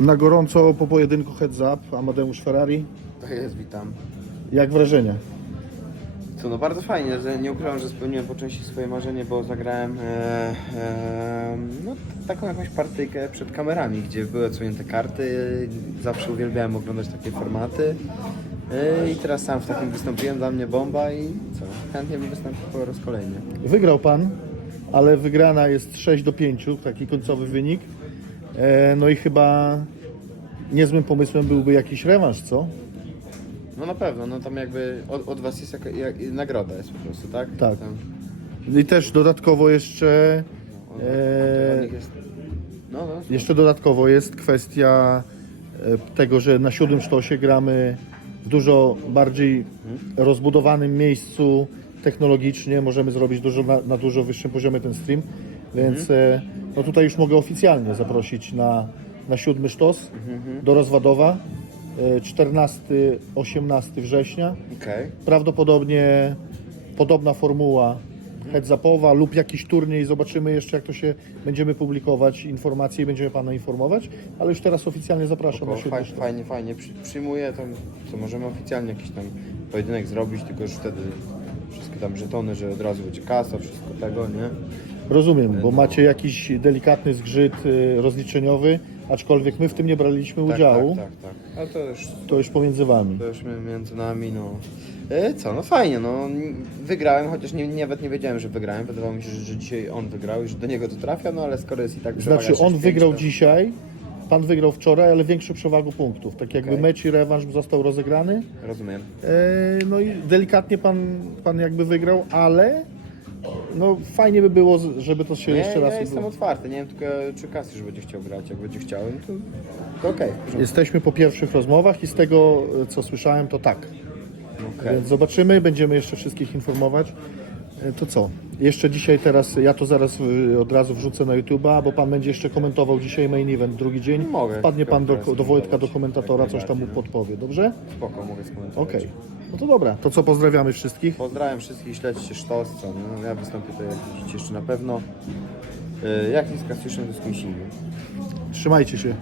Na gorąco po pojedynku heads up, Amadeusz Ferrari. Tak jest, witam. Jak wrażenia? Co, no bardzo fajnie, nie ukrywam, że spełniłem po części swoje marzenie, bo zagrałem e, e, no, taką jakąś partyjkę przed kamerami, gdzie były odsunięte karty. Zawsze uwielbiałem oglądać takie formaty. E, I teraz sam w takim wystąpiłem, dla mnie bomba i co, chętnie bym wystąpił po raz kolejny. Wygrał pan, ale wygrana jest 6 do 5, taki końcowy wynik. E, no i chyba niezłym pomysłem byłby jakiś rewanż, co? No na pewno, no tam jakby od, od was jest jaka, jak, nagroda jest po prostu, tak? Tak. Tam, I też dodatkowo jeszcze, od, e, od nich jest... No, no, jeszcze dodatkowo jest kwestia e, tego, że na siódmym sztosie gramy w dużo bardziej rozbudowanym miejscu technologicznie, możemy zrobić dużo na, na dużo wyższym poziomie ten stream, więc e, no tutaj już mogę oficjalnie zaprosić na, na siódmy sztos do Rozwadowa, e, 14-18 września. Okej. Prawdopodobnie podobna formuła heads-upowa lub jakiś turniej. Zobaczymy jeszcze, jak to się będziemy publikować informacje i będziemy Pana informować, ale już teraz oficjalnie zapraszam na siódmy faj, sztos. fajnie, fajnie. Przy, przyjmuję to, co możemy oficjalnie jakiś tam pojedynek zrobić, tylko już wtedy wszystkie tam żetony, że od razu będzie kasa, wszystko tego, nie? Rozumiem, bo macie jakiś delikatny zgrzyt y, rozliczeniowy, aczkolwiek my w tym nie braliśmy udziału. Tak, tak, tak. Ale to już, To już pomiędzy Wami. to już my- między nami, no. E, co, no fajnie, no. Wygrałem, chociaż nie, nawet nie wiedziałem, że wygrałem. Wydawało mi się, że, że dzisiaj on wygrał i że do niego to trafia, no ale skoro jest i tak przewaga Znaczy on 6-5, wygrał to- dzisiaj, Pan wygrał wczoraj, ale większą przewagą punktów. Tak jakby Okej. mecz i rewanż został rozegrany. Rozumiem. E, No i delikatnie pan, pan jakby wygrał, ale no fajnie by było, żeby to się No jeszcze raz ja jestem odbyło. otwarty, nie wiem tylko czy że będzie chciał grać. Jak będzie chciał, no to, to okej. porządku. Jesteśmy po pierwszych rozmowach i z tego, e, co słyszałem, to tak. Okej. Więc zobaczymy, będziemy jeszcze wszystkich informować. E, To co? Jeszcze dzisiaj teraz, ja to zaraz y, od razu wrzucę na YouTube'a, bo pan będzie jeszcze komentował dzisiaj main event, drugi dzień. Mogę. Wpadnie pan do, do Wojtka, do komentatora, coś tam mu podpowie, dobrze? Spoko, mogę skomentować. Okej. No to dobra, to co, pozdrawiamy wszystkich. Pozdrawiam wszystkich, śledźcie sztos, co, no, ja wystąpię tutaj jak widzicie jeszcze na pewno. Yy, jak nie z Kasiuszem, to z kimś innym. Trzymajcie się.